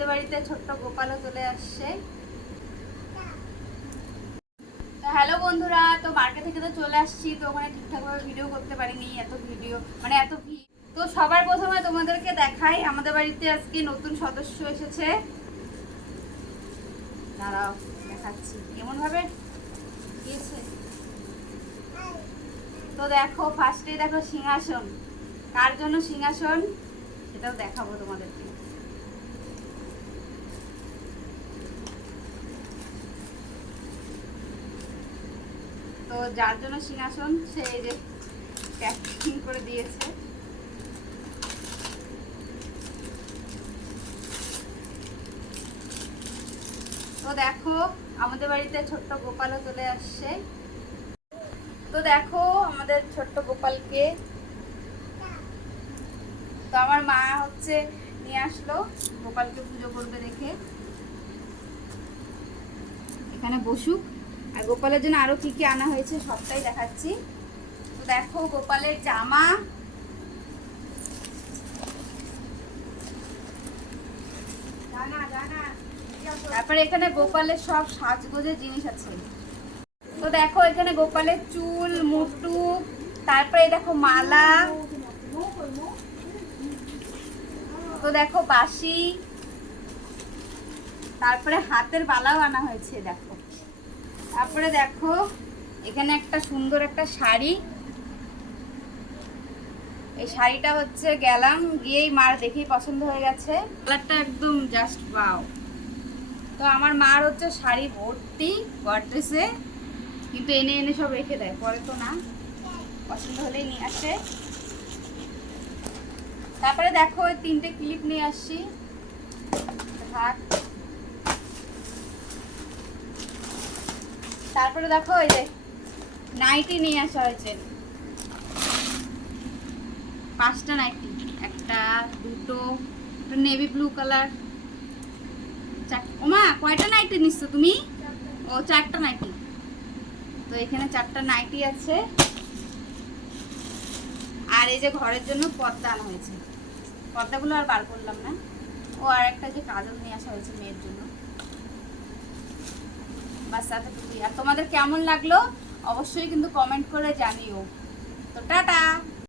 আমাদের বাড়িতে ছোট্ট গোপালও চলে আসছে। হ্যালো বন্ধুরা, তো মার্কেট থেকে তো চলে আসছি, তো ওখানে ঠিকঠাকভাবে ভিডিও করতে পারিনি, এত ভিডিও মানে এত তো সবার প্রথমে তোমাদেরকে দেখাই আমাদের বাড়িতে আজকে নতুন সদস্য এসেছে। দাঁড়াও দেখাচ্ছি কেমন ভাবে দিয়েছে। তো দেখো ফার্স্টে দেখো সিংহাসন, কার জন্য সিংহাসন সেটাও দেখাবো তোমাদেরকে। তো যার জন্য সিংহাসন সে এই যে প্যাকিং করে দিয়েছে। তো দেখো আমাদের বাড়িতে ছোট্ট গোপালও চলে আসছে। তো দেখো আমাদের ছোট্ট গোপালকে তো আমার মা হচ্ছে নিয়ে আসলো, গোপালকে পুজো করবে দেখে এখানে বসুক। আর গোপালের জন্য আরো কি কি আনা হয়েছে সবটাই দেখাচ্ছি। তো দেখো গোপালের জামা, তারপরে এখানে গোপালের সব সাজগোজের জিনিস আছে। তো দেখো এখানে গোপালের চুল, মুটুক, তারপরে দেখো মালা, তো দেখো বাঁশি, তারপরে হাতের বালাও আনা হয়েছে দেখো। তারপরে দেখো এখানে একটা সুন্দর একটা শাড়ি, এই শাড়িটা হচ্ছে গেলাম গিয়েই মার দেখেই পছন্দ হয়ে গেছে, কালারটা একদম জাস্ট ওয়াও। তো আমার মার হচ্ছে শাড়ি ভর্তি গডরেসে, কিন্তু এনে এনে সব রেখে দেয়, পরে তো না, পছন্দ হলেই নিয়ে আসে। তারপরে দেখো ওই 3টে ক্লিপ নিয়ে আসছি। তারপরে দেখো এই যে নাইটি নিয়ে আসা হয়েছে, 5টা নাইটি, একটা দুটো নেভি ব্লু কালার। ওমা কয়টা নাইটি নিচ্ছ তুমি? ও 4টা নাইটি। তো এখানে 4টা নাইটি আছে। আর এই যে ঘরের জন্য পর্দা আনা হয়েছে, পর্দাগুলো আর বার করলাম না। ও আর একটা যে কাজল নিয়ে আসা হয়েছে মেয়ের জন্য। বাস এতটুকুই। আর তোমাদের কেমন লাগলো অবশ্যই কিন্তু কমেন্ট করে জানিও। তো টাটা।